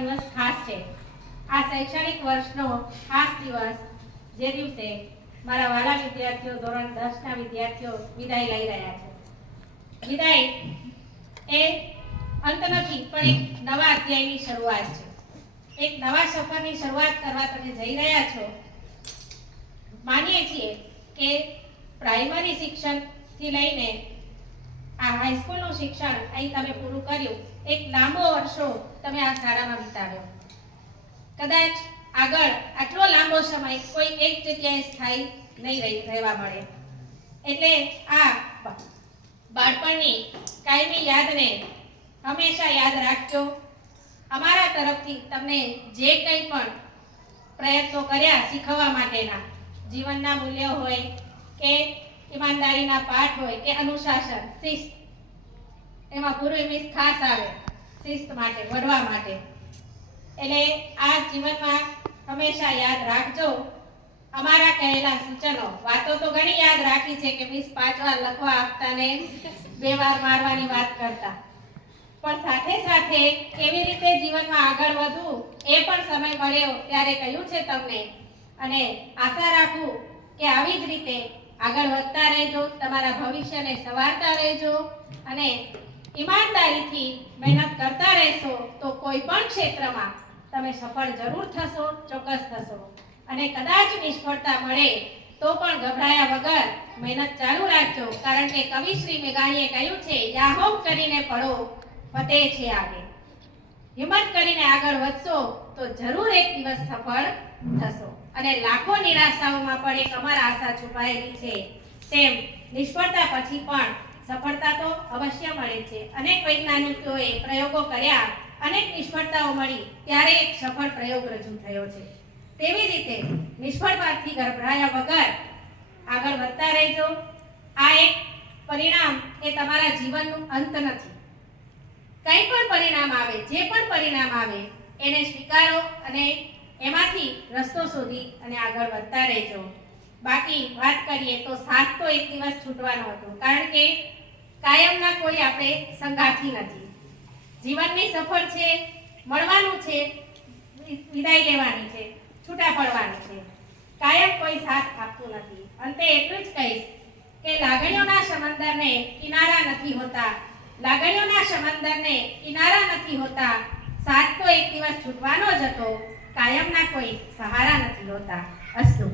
દિવસ ખાસ છે। આ શૈક્ષણિક વર્ષનો ખાસ દિવસ જે દિવસે મારા વાલા વિદ્યાર્થીઓ ધોરણ 10 ના વિદ્યાર્થીઓ વિદાય લઈ રહ્યા છે। વિદાય એ અંત નથી, પણ એક નવા અધ્યાયની શરૂઆત છે। એક નવા સફરની શરૂઆત કરવા તમે જઈ રહ્યા છો। માનીએ છીએ કે પ્રાઇમરી શિક્ષણથી લઈને આ હાઈસ્કૂલનું શિક્ષણ અહીં તમે પૂરું કર્યું। એક લાંબો વર્ષો તમે આ શાળામાં વિતાવ્યો। કદાચ આગળ આટલો લાંબો સમય કોઈ એક જગ્યાએ સ્થાયી નહીં રહેવા મળે, એટલે આ બાળપણની કાયમી યાદને હંમેશા યાદ રાખજો। અમારા તરફથી તમને જે કંઈ પણ પ્રયત્નો કર્યા શીખવવા માટેના, જીવનના મૂલ્યો હોય કે ઈમાનદારીના પાઠ હોય કે અનુશાસન, શિસ્ત, એમાં પૂર્વ મિસ ખાસ આવે શિસ્ત માટે, વડવા માટે। એટલે આ જીવનમાં હંમેશા યાદ રાખજો અમારા કહેલા સૂચનો। વાતો તો ઘણી યાદ રાખી છે કે મિસ 5 વાર લખવા આપતા ને 2 વાર મારવાની વાત કરતા, પણ સાથે સાથે કેવી રીતે જીવનમાં આગળ વધવું એ પણ સમય મળ્યો ત્યારે કહ્યું છે તમને। અને આશા રાખું કે આવી જ રીતે આગળ વધતા રહેજો, તમારા ભવિષ્યને સવારતા રહેજો અને ઈમાનદારીથી મહેનત કરતા રહેશો તો કોઈ પણ ક્ષેત્રમાં તમે સફળ જરૂર થશો, ચોક્કસ થશો। અને કદાચ નિષ્ફળતા મળે તો પણ ગભરાયા વગર મહેનત ચાલુ રાખજો, કારણ કે કવિ શ્રી મેઘાણીએ કહ્યું છે, યાહોમ કરીને પડો ફતેહ છે આગે। હિંમત કરીને આગળ વધશો તો જરૂર એક દિવસ સફળ થશો। અને લાખો નિરાશાઓમાં પણ એક અમર આશા છુપાયેલી છે, તેમ નિષ્ફળતા પછી પણ સફળતા તો અવશ્ય મળે છે। અનેક વૈજ્ઞાનિકોએ પ્રયોગો કર્યા, અનેક નિષ્ફળતાઓ મળી, ત્યારે એક સફળ પ્રયોગ રજૂ થયો છે। તેવી રીતે નિષ્ફળતાથી ગભરાયા વગર આગળ વધતા રહેજો। આ એક પરિણામ એ તમારા જીવનનું અંત નથી। કંઈ પણ પરિણામ આવે, જે પણ પરિણામ આવે એને સ્વીકારો અને એમાંથી રસ્તો શોધી અને આગળ વધતા રહેજો। બાકી વાત કરીએ તો સાથ તો એક દિવસ છૂટવાનો હતો, કારણ કે કાયમના કોઈ આપણે સંગાથી નથી। જીવનની સફર છે, મળવાનું છે, વિદાય લેવાની છે, છૂટા પડવાનું છે, કાયમ કોઈ સાથ આપતું નથી। અંતે એટલું જ કહીશ કે લાગણીઓના સમંદરને કિનારા નથી હોતા, લાગણીઓના સમંદરને કિનારા નથી હોતા। સાથ તો એક દિવસ છૂટવાનો જ હતો, કાયમના કોઈ સહારા નથી હોતા। અસ્તુ।